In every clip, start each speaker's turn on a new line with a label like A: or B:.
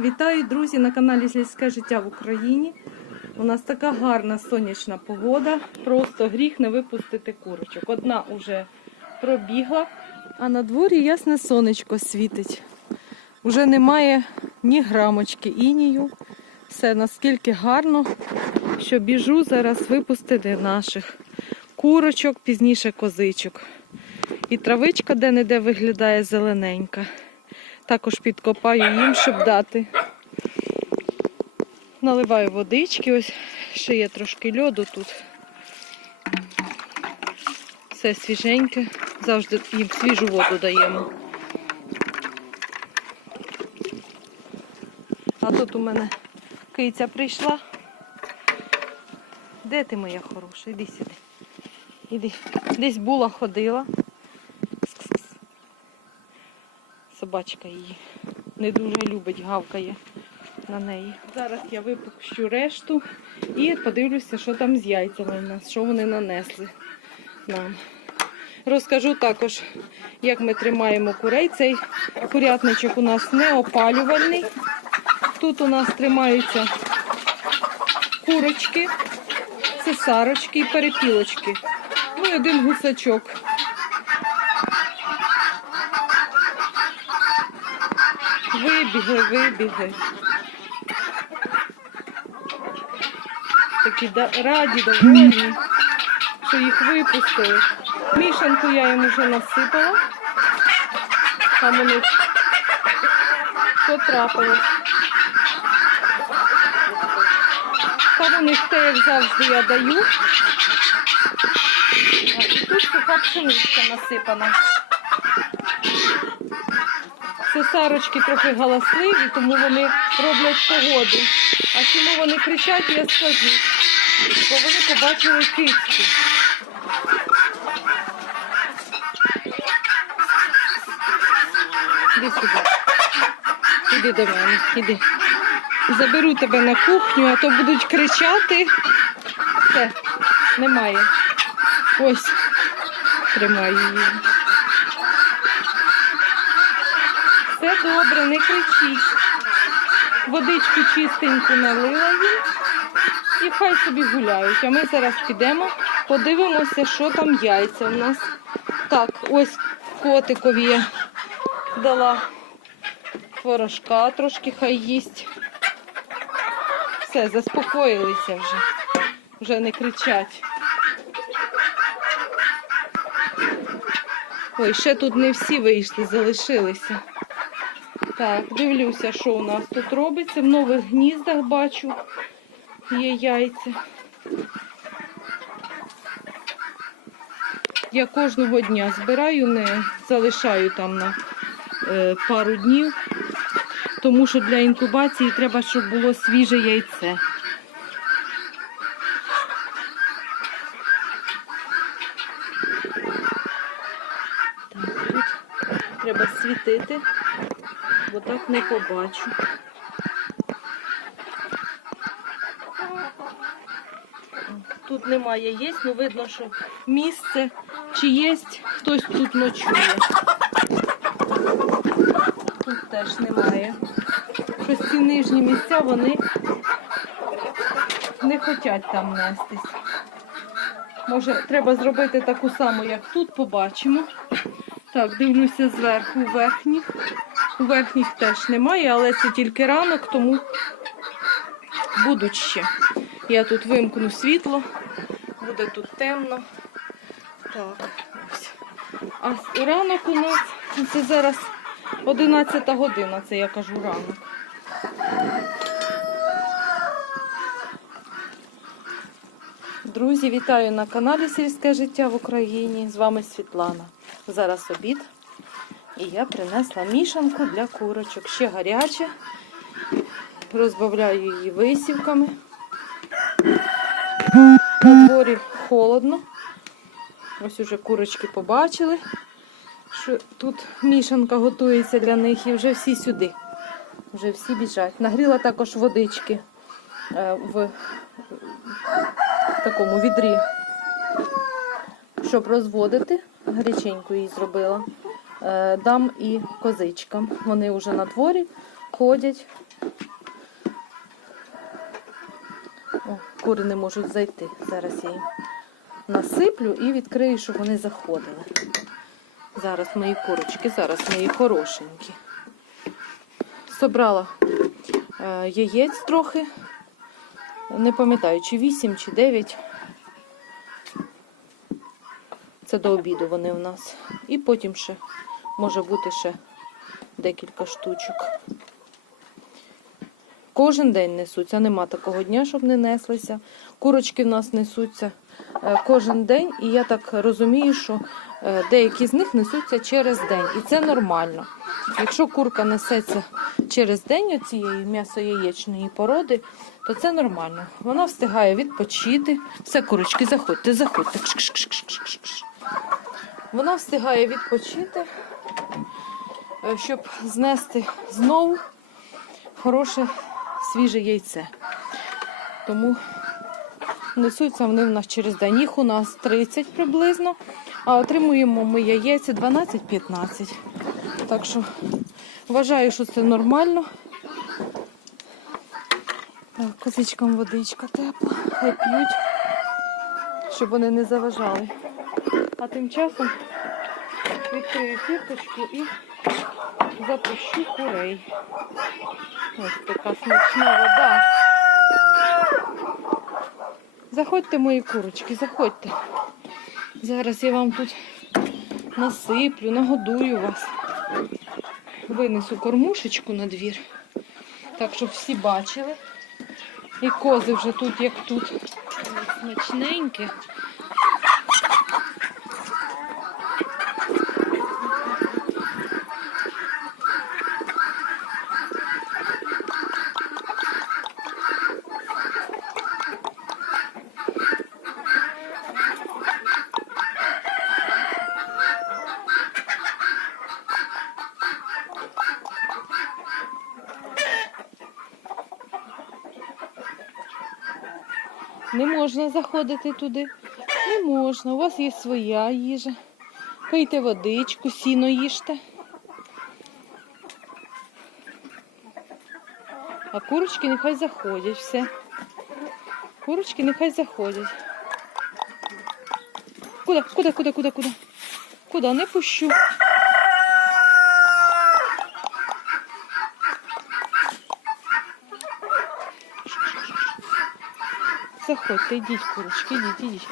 A: Вітаю, друзі, на каналі Сільське життя в Україні. У нас така гарна сонячна погода. Просто гріх не випустити курочок. Одна вже пробігла, а на дворі ясне сонечко світить. Уже немає ні грамочки інію. Все наскільки гарно, що біжу зараз випустити наших курочок, пізніше козичок. І травичка де-не-де виглядає зелененька. Також підкопаю їм, щоб дати. Наливаю водички, ось ще є трошки льоду тут. Все свіженьке. Завжди їм свіжу воду даємо. А тут у мене киця прийшла. Де ти моя хороша? Іди сюди. Іди. Десь була, ходила. Собачка її не дуже любить, гавкає на неї. Зараз я випущу решту і подивлюся, що там з яйцями в нас, що вони нанесли нам. Розкажу також, як ми тримаємо курей. Цей курятничок у нас не опалювальний. Тут у нас тримаються курочки, цесарочки і перепілочки. Ну і один гусачок. Вибігли, вибігли. Такі раді, довольні, що їх випустили. Мішанку я їм вже насипала. Там потрапилось. Там у них те, як завжди, я даю. І тут суха насипана. Цесарочки трохи галасливі, тому вони роблять погоду. А чому вони кричать, я скажу. Бо вони побачили кицьку. Іди сюди. Іди до мене, іди. Заберу тебе на кухню, а то будуть кричати. Все, немає. Ось, тримаю її. Все добре, не кричіть. Водичку чистеньку налила їм і хай собі гуляють. А ми зараз підемо, подивимося, що там яйця у нас. Так, ось котикові я дала творожка, трошки хай їсть. Все, заспокоїлися вже. Вже не кричать. Ой, ще тут не всі вийшли, залишилися. Так, дивлюся, що у нас тут робиться. В нових гніздах бачу. Є яйця. Я кожного дня збираю, не залишаю там на е, пару днів, тому що для інкубації треба, щоб було свіже яйце. Так, тут треба світити, не побачу. Тут немає є, ну видно, що місце чи є хтось тут ночує. Тут теж немає. Щось ці нижні місця вони не хочуть там нестись. Може, треба зробити таку саму, як тут, побачимо. Так, дивлюся зверху верхніх. У верхніх теж немає, але це тільки ранок, тому будуть ще. Я тут вимкну світло, буде тут темно. Так, ось. А ранок у нас це зараз 11 година, це я кажу ранок. Друзі, вітаю на каналі Сільське життя в Україні. З вами Світлана. Зараз обід. І я принесла мішанку для курочок. Ще гаряча. Розбавляю її висівками. На дворі холодно. Ось уже курочки побачили, що тут мішанка готується для них і вже всі сюди. Вже всі біжать. Нагріла також водички е, в такому відрі, щоб розводити. Гаряченьку її зробила. Е, Дам і козичкам. Вони вже на дворі, ходять. О, кури не можуть зайти. Зараз я їм насиплю і відкрию, щоб вони заходили. Зараз мої курочки, зараз мої хорошенькі. Собрала е, яєць трохи. Не пам'ятаю, чи 8, чи 9. Це до обіду вони в нас. І потім ще може бути ще декілька штучок. Кожен день несуться, нема такого дня, щоб не неслися. Курочки в нас несуться е, кожен день, і я так розумію, що е, деякі з них несуться через день, і це нормально. Якщо курка несеться через день оцієї м'ясо-яєчної породи, то це нормально. Вона встигає відпочити. Все, курочки, заходьте, заходьте. Вона встигає відпочити, щоб знести знову хороше свіже яйце. Тому несуться вони в нас через день. Їх у нас 30 приблизно, а отримуємо ми яєць 12-15. Так що вважаю, що це нормально. Так, козичкам водичка тепла, хай п'ють, щоб вони не заважали. А тим часом відкрию фірточку і запущу курей. Ось така смачна вода. Заходьте, мої курочки, заходьте. Зараз я вам тут насиплю, нагодую вас. Винесу кормушечку на двір. Так, щоб всі бачили. І кози вже тут, як тут. Смачненькі. Не можна заходити туди. Не можна. У вас є своя їжа. Пийте водичку, сіно їжте. А курочки нехай заходять все. Курочки нехай заходять. Куди, куди, куди, куди, куди? Куди? Не пущу. Заходьте, йдіть, курочки, йдіть, йдіть.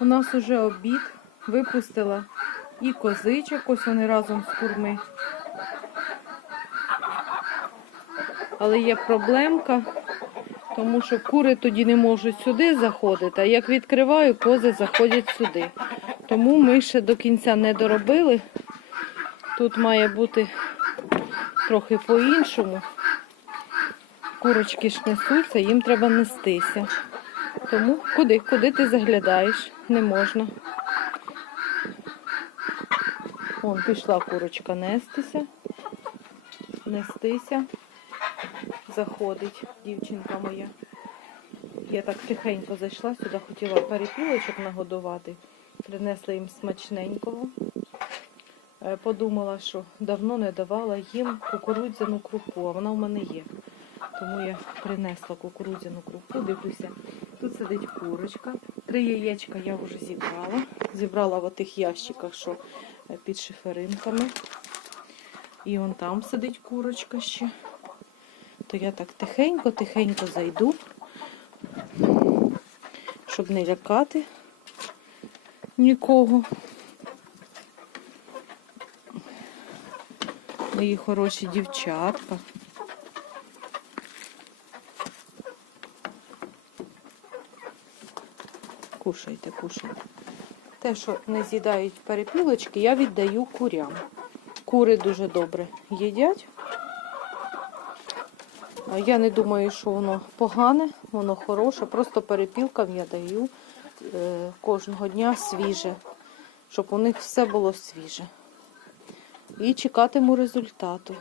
A: У нас уже обід. Випустила і козичок, ось вони разом з курми. Але є проблемка, тому що кури тоді не можуть сюди заходити, а як відкриваю, кози заходять сюди. Тому ми ще до кінця не доробили. Тут має бути трохи по-іншому. Курочки ж несуться, їм треба нестися. Тому куди? Куди ти заглядаєш? Не можна. Вон пішла курочка нестися. Нестися. Заходить дівчинка моя. Я так тихенько зайшла сюди, хотіла перепілочок нагодувати. Принесла їм смачненького. Е, Подумала, що давно не давала їм кукурудзяну крупу, а вона в мене є. Тому я принесла кукурудзяну крупу, дивлюся. Тут сидить курочка. Три яєчка я вже зібрала. Зібрала в тих ящиках, що е, під шиферинками. І вон там сидить курочка ще. То я так тихенько-тихенько зайду, щоб не лякати нікого. Мої хороші дівчатка. Кушайте, кушайте. Те, що не з'їдають перепілочки, я віддаю курям. Кури дуже добре їдять. Я не думаю, що воно погане, воно хороше. Просто перепілкам я даю е, кожного дня свіже, щоб у них все було свіже. І чекатиму результату.